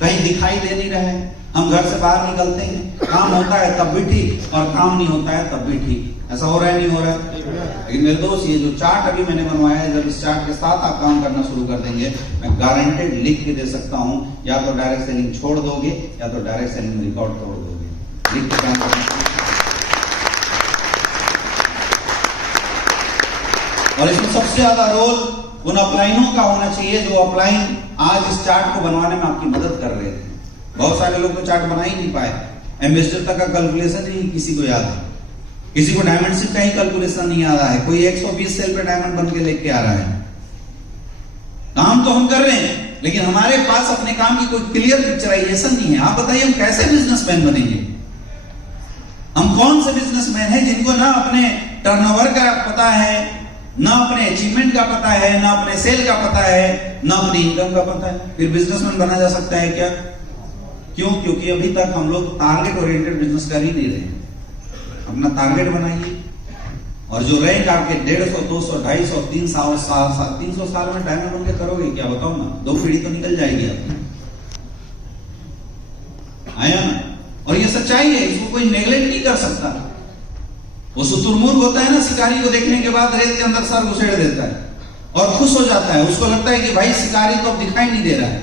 कहीं दिखाई दे नहीं रहा है। हम घर से बाहर निकलते हैं, काम होता है तब भी ठीक और काम नहीं होता है तब भी ठीक। ऐसा हो रहा है नहीं हो रहा है? लेकिन मेरे दोस्त ये जो चार्ट अभी मैंने बनवाया है, जब इस चार्ट के साथ आप काम करना शुरू कर देंगे, मैं गारंटेड लिख के दे सकता हूं, या तो डायरेक्ट सेलिंग छोड़ दोगे या तो डायरेक्ट सेलिंग में रिकॉर्ड तोड़ दोगे। लिख के काम करना। और इसमें सबसे ज्यादा रोल उन अपलाइनों का होना चाहिए जो अपलाइन आज इस चार्ट को बनवाने में आपकी मदद कर रहे थे। बहुत सारे लोग तो चार्ट बना ही नहीं पाए। एम्बेसडर तक का कैलकुलेशन ही किसी को याद है, किसी को डायमंड शिप का ही कैलकुलेशन नहीं आ रहा है, कोई 120 सेल पे डायमंड बन के लेके आ रहा है। काम तो हम कर रहे हैं लेकिन हमारे पास अपने काम की कोई क्लियर पिक्चराइजेशन नहीं है। आप बताइए हम कैसे बिजनेसमैन बनेंगे? हम कौन से बिजनेसमैन हैं जिनको ना अपने टर्नओवर का पता है, ना अपने अचीवमेंट का पता है, ना अपने सेल का पता है, ना अपनी इनकम का पता है? फिर बिजनेसमैन बना जा सकता है क्या? क्यों? क्योंकि अभी तक हम लोग टारगेट ओरिएंटेड बिजनेस कर ही नहीं रहे। अपना टारगेट बनाइए और जो रैंक आपके 150, 200, 250, 300 साल में डायमंड बन के करोगे क्या? बताओ ना, 2 पीढ़ी तो निकल जाएगी आपकी। आया ना? और ये सच्चाई है, इसको कोई नेगलेक्ट नहीं कर सकता। वो शुतुरमुर्ग होता है ना, शिकारी को देखने के बाद रेत के अंदर सर घुसेड़ देता है और खुश हो जाता है। उसको लगता है कि भाई शिकारी तो अब दिखाई नहीं दे रहा है,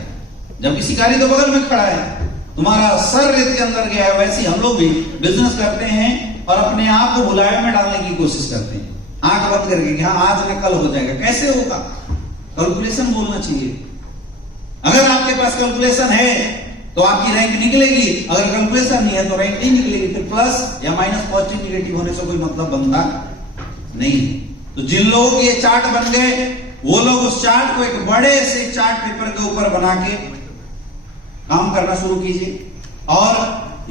जबकि शिकारी तो बगल में खड़ा है, तुम्हारा सर रेत के अंदर गया है। वैसे हम लोग भी बिजनेस करते हैं और अपने आप को भुलावे में डालने की कोशिश करते हैं, आंख बंद करके कि हाँ आज न कल हो जाएगा। कैसे होगा? कैलकुलेशन बोलना चाहिए। अगर आपके पास कैलकुलेशन है तो आपकी रैंक निकलेगी, अगर कैलकुलेशन नहीं है तो रैंक नहीं निकलेगी। फिर प्लस या माइनस, पॉजिटिव निगेटिव होने से कोई मतलब बनता नहीं। तो जिन लोगों के ये चार्ट बन गए, वो लोग उस चार्ट को एक बड़े से चार्ट पेपर के ऊपर बना के काम करना शुरू कीजिए। और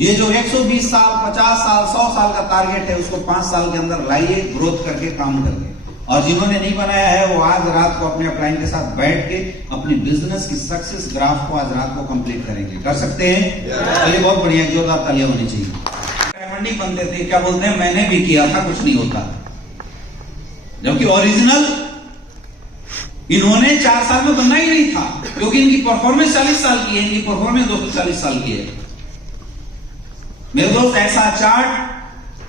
ये जो 120 साल, 50 साल, 100 साल का टारगेट है, उसको 5 साल के अंदर लाइए, ग्रोथ करके काम करके। और जिन्होंने नहीं बनाया है वो आज रात को अपने अपलाइन के साथ बैठ के अपनी बिजनेस की सक्सेस ग्राफ को आज रात को कंप्लीट करेंगे। कर सकते हैं? चलिए, बहुत बढ़िया, जोरदार तालियां होनी चाहिए। डायमंड नहीं बनते थे, क्या बोलते हैं, मैंने भी किया था, कुछ नहीं होता। जबकि ओरिजिनल इन्होंने 4 साल में बनना ही नहीं था, क्योंकि इनकी परफॉर्मेंस 40 साल की है, इनकी परफॉर्मेंस 240 साल की है। मेरे दोस्त, ऐसा चार्ट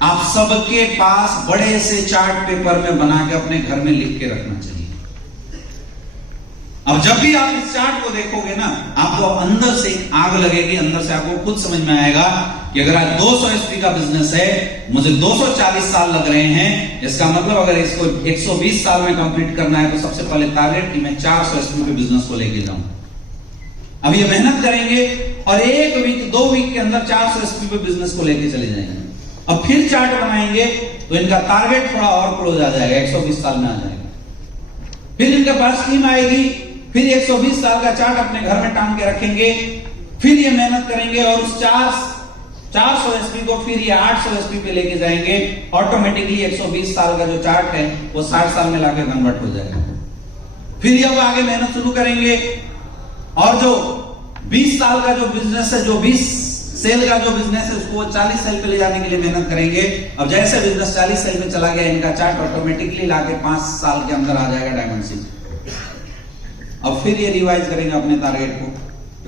आप सबके पास बड़े से चार्ट पेपर में बना के अपने घर में लिख के रखना चाहिए। अब जब भी आप इस चार्ट को देखोगे ना, आपको अंदर से आग लगेगी, अंदर से आपको खुद समझ में आएगा कि अगर आज 200 एसपी का बिजनेस है, मुझे 240 साल लग रहे हैं, इसका मतलब अगर इसको 120 साल में कंप्लीट करना है तो सबसे पहले टारगेट कि मैं 400 एसपी के बिजनेस को लेके जाऊं। अब ये मेहनत करेंगे और 1 वीक 2 वीक के अंदर 400 एसपी पे बिजनेस को लेके चले जाएंगे। अब फिर चार्ट बनाएंगे तो इनका टारगेट थोड़ा और क्लोज आ जाएगा, 120 साल में आ जाएगा। फिर इनके पास टीम आएगी, फिर 120 साल का चार्ट अपने घर में टांग के रखेंगे, फिर ये मेहनत करेंगे और उस 400 एसपी को फिर ये 800 एसपी पे लेके जाएंगे। ऑटोमेटिकली 120 साल का जो चार्ट है वो 60 साल में लाके कन्वर्ट हो जाएगा। फिर ये अब आगे मेहनत शुरू करेंगे और जो 20 साल का जो बिजनेस है, जो 20 सेल का जो बिजनेस है, उसको 40 सेल पे ले जाने के लिए मेहनत करेंगे। अब जैसे बिजनेस 40 सेल पे चला गया, इनका चार्ट ऑटोमेटिकली लाके 5 साल के अंदर आ जाएगा डायमंड शिप। अब फिर ये रिवाइज करेंगे अपने टारगेट को।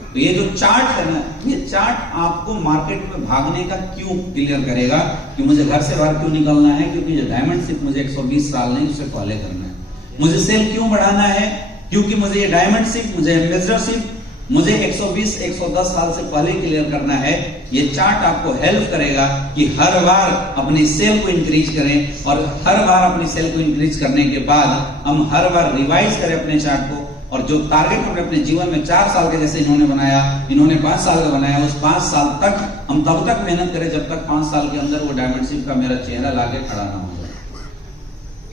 तो ये जो चार्ट है ना, ये चार्ट आपको मार्केट में भागने का क्यों क्लियर करेगा कि मुझे घर से बाहर क्यों निकलना है, क्योंकि ये डायमंड शिप मुझे 120 साल नहीं, उससे पहले करना है। मुझे सेल क्यों बढ़ाना है, क्योंकि मुझे ये डायमंड शिप, मुझे एम्बेसडर शिप मुझे 120-110 साल से पहले क्लियर करना है। ये चार्ट आपको हेल्प करेगा कि हर बार अपनी सेल को इंक्रीज करें और हर बार अपनी सेल को इंक्रीज करने के बाद हम हर बार रिवाइज करें अपने चार्ट को। और जो टारगेट हमने अपने जीवन में 4 साल के जैसे इन्होंने बनाया, इन्होंने 5 साल का बनाया, उस 5 साल तक हम तब तक मेहनत करें जब तक 5 साल के अंदर वो डायमंड शिप का मेरा चेहरा लाके खड़ा ना हो जाए।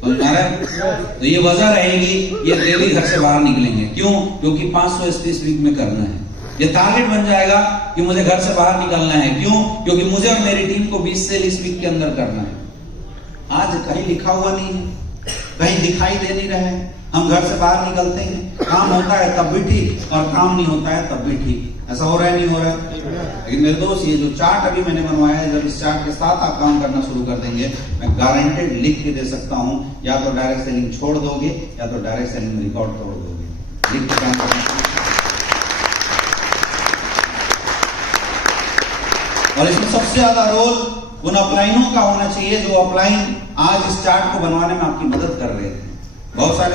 तो ये वजह रहेगी, ये डेली घर से बाहर निकलेंगे। क्यों? क्योंकि 500 एसपी इस वीक में करना है। ये टारगेट बन जाएगा कि मुझे घर से बाहर निकलना है। क्यों? क्योंकि मुझे और मेरी टीम को 20 सेल इस वीक के अंदर करना है। आज कहीं लिखा हुआ नहीं है, कहीं दिखाई दे नहीं रहा है। हम घर से बाहर निकलते हैं, काम होता है तब भी ठीक और काम नहीं होता है तब भी ठीक। ऐसा हो रहा है नहीं हो रहा है? लेकिन मेरे दोस्त, ये जो चार्ट अभी मैंने बनवाया है, जब इस चार्ट के साथ आप काम करना शुरू कर देंगे, मैं गारंटेड लिख के दे सकता हूं, या तो डायरेक्ट सेलिंग छोड़ दोगे या तो डायरेक्ट सेलिंग में रिकॉर्ड तोड़ दोगे। लिख के काम करना। और इसमें सबसे ज्यादा रोल उन अपलाइनों का होना चाहिए जो अपलाइन आज इस चार्ट को बनवाने में आपकी मदद कर रहे थे। बहुत सारे